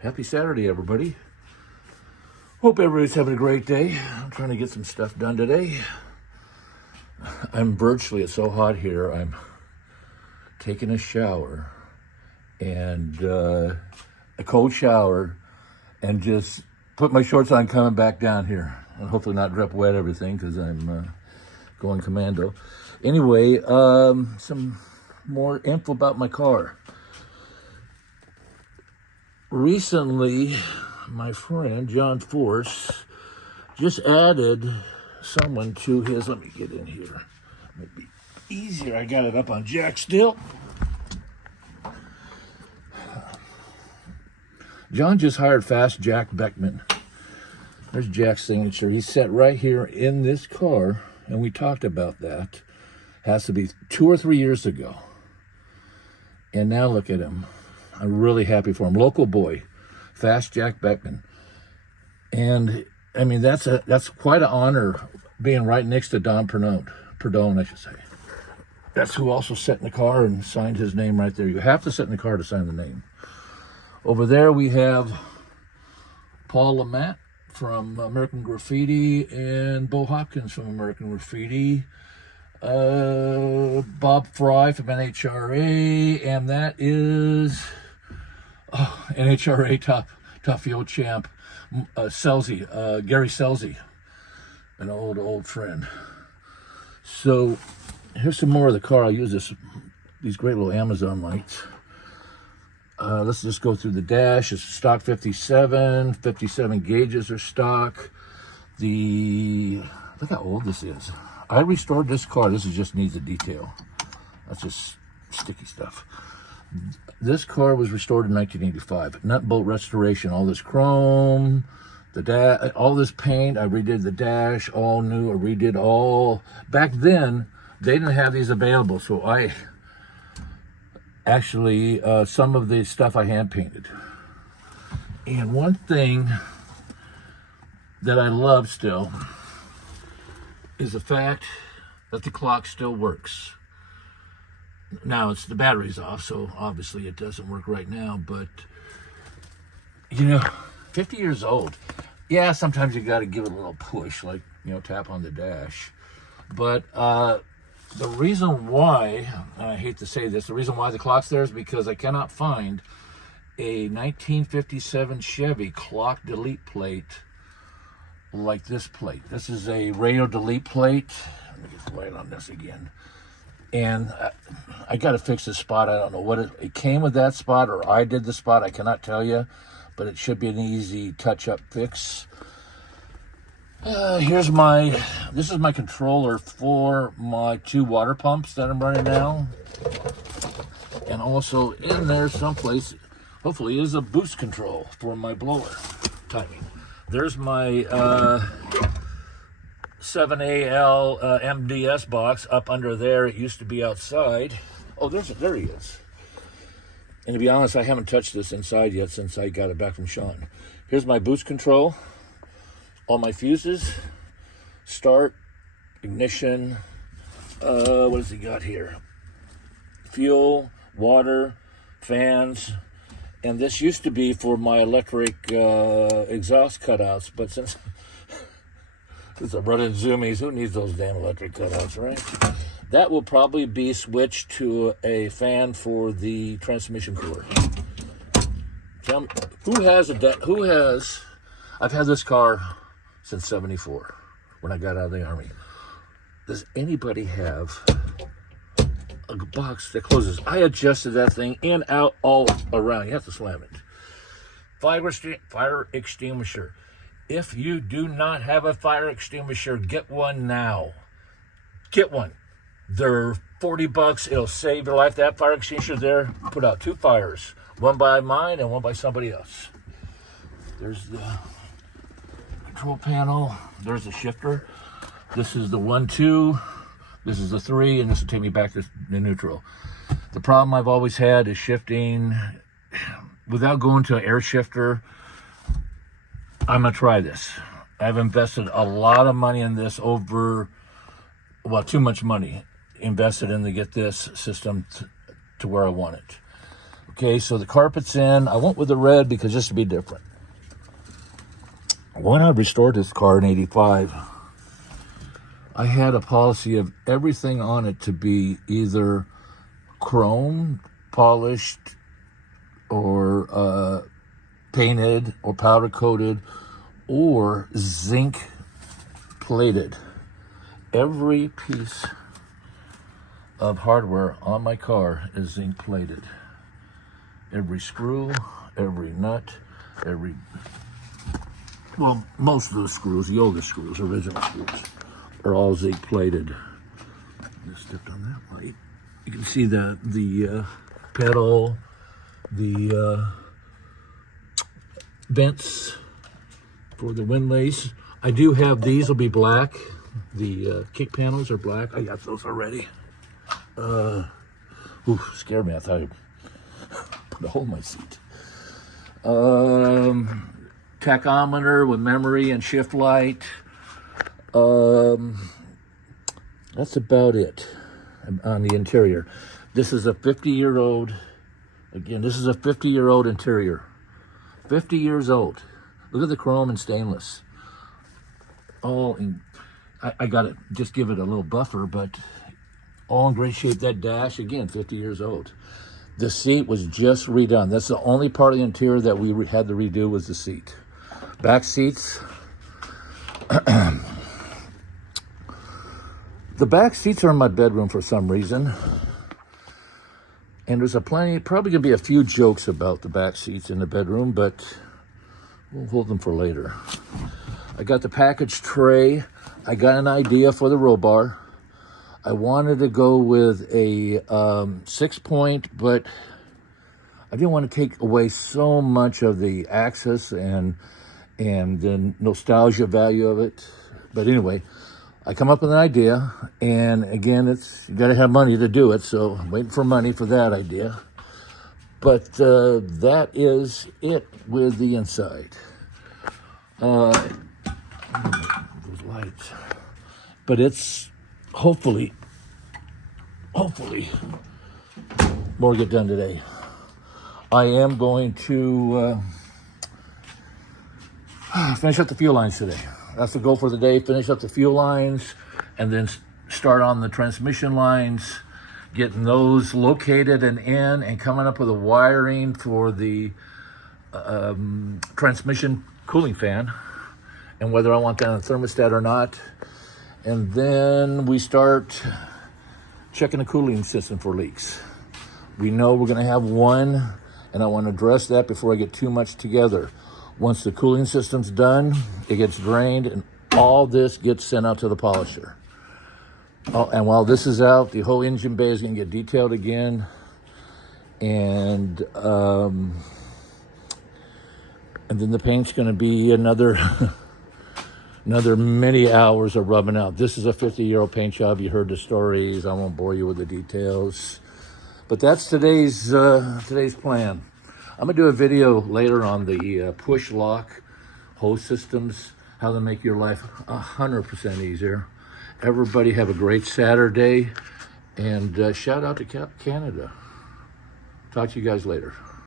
Happy Saturday, everybody. Hope everybody's having a great day. I'm trying to get some stuff done today. It's so hot here, I'm taking a shower and a cold shower and just put my shorts on coming back down here. And hopefully not drip wet everything because I'm going commando. Anyway, some more info about my car. Recently, my friend John Force just added someone to his, let me get in here, might be easier, I got it up on jack still. John just hired Fast Jack Beckman. There's Jack's signature. He's set right here in this car, and we talked about that. Has to be 2 or 3 years ago. And now look at him. I'm really happy for him. Local boy, Fast Jack Beckman. And I mean, that's quite an honor being right next to Don Perdone, I should say. That's who also sat in the car and signed his name right there. You have to sit in the car to sign the name. Over there we have Paul Lamette from American Graffiti and Bo Hopkins from American Graffiti. Bob Fry from NHRA, and that is NHRA top field champ Gary Selzy, an old friend. So here's some more of the car. I'll use these great little Amazon lights. Let's just go through the dash. It's stock 57 gauges are stock. Look how old this is. I restored this car. This just needs a detail. That's just sticky stuff. This car was restored in 1985. Nut bolt restoration. All this chrome, all this paint. I redid the dash, all new. I redid all. Back then, they didn't have these available, so I actually, some of the stuff I hand painted. And one thing that I love still is the fact that the clock still works. Now the battery's off, so obviously it doesn't work right now, but 50 years old. Yeah, sometimes you got to give it a little push, like, tap on the dash. But the reason why, and I hate to say this, the reason why the clock's there is because I cannot find a 1957 Chevy clock delete plate like this plate. This is a radio delete plate. Let me get the light on this again. And I got to fix this spot. I don't know what it came with that spot, or I did the spot. I cannot tell you, but it should be an easy touch-up fix. This is my controller for my 2 water pumps that I'm running now. And also in there someplace, hopefully, is a boost control for my blower timing. There's my 7AL MDS box up under there. It used to be outside. Oh, there he is. And to be honest, I haven't touched this inside yet since I got it back from Sean. Here's my boost control. All my fuses. Start, ignition. What has he got here? Fuel, water, fans. And this used to be for my electric exhaust cutouts, but since I'm running zoomies, who needs those damn electric cutouts, right? That will probably be switched to a fan for the transmission cooler. Tell me, I've had this car since 74, when I got out of the Army. Does anybody have a box that closes? I adjusted that thing in, out, all around. You have to slam it. Fire extinguisher. If you do not have a fire extinguisher, get one now. Get one. They're $40. It'll save your life. That fire extinguisher there put out 2 fires. One by mine and one by somebody else. There's the control panel. There's the shifter. This is the 1, 2. This is the 3, and this will take me back to the neutral. The problem I've always had is shifting. Without going to an air shifter, I'm going to try this. I've invested a lot of money in this too much money invested in to get this system to where I want it. Okay, so the carpet's in. I went with the red because this would be different. When I restored this car in 85, I had a policy of everything on it to be either chrome, polished, or painted, or powder coated, or zinc plated. Every piece of hardware on my car is zinc plated. Every screw, every nut, well, most of the screws, the oldest screws, original screws, are all zinc plated. Just stepped on that light. You can see the pedal, the vents for the windlays. I do have these will be black. The kick panels are black. I got those already. Scared me. I thought I'd put a hole in my seat. Tachometer with memory and shift light. That's about it on the interior. This is a 50-year-old, again, this is a 50-year-old interior. 50 years old. Look at the chrome and stainless. All in, I gotta just give it a little buffer, but all in great shape. That dash, again, 50 years old. The seat was just redone. That's the only part of the interior that we had to redo was the seat. Back seats. The back seats are in my bedroom for some reason. And there's probably gonna be a few jokes about the back seats in the bedroom, but we'll hold them for later. I got the package tray. I got an idea for the roll bar. I wanted to go with a 6-point, but I didn't want to take away so much of the access and the nostalgia value of it. But anyway, I come up with an idea, and again, you got to have money to do it, so I'm waiting for money for that idea. But that is it with the inside. Those lights. But it's hopefully more get done today. I am going to finish up the fuel lines today. That's the goal for the day. Finish up the fuel lines and then start on the transmission lines, getting those located and in, and coming up with a wiring for the transmission cooling fan and whether I want that on the thermostat or not. And then we start checking the cooling system for leaks. We know we're going to have one, and I want to address that before I get too much together. Once the cooling system's done, it gets drained, and all this gets sent out to the polisher. Oh, and while this is out, the whole engine bay is going to get detailed again, and then the paint's going to be another many hours of rubbing out. This is a 50-year-old paint job. You heard the stories. I won't bore you with the details. But that's today's plan. I'm going to do a video later on the push lock hose systems, how to make your life 100% easier. Everybody have a great Saturday, and shout out to Canada. Talk to you guys later.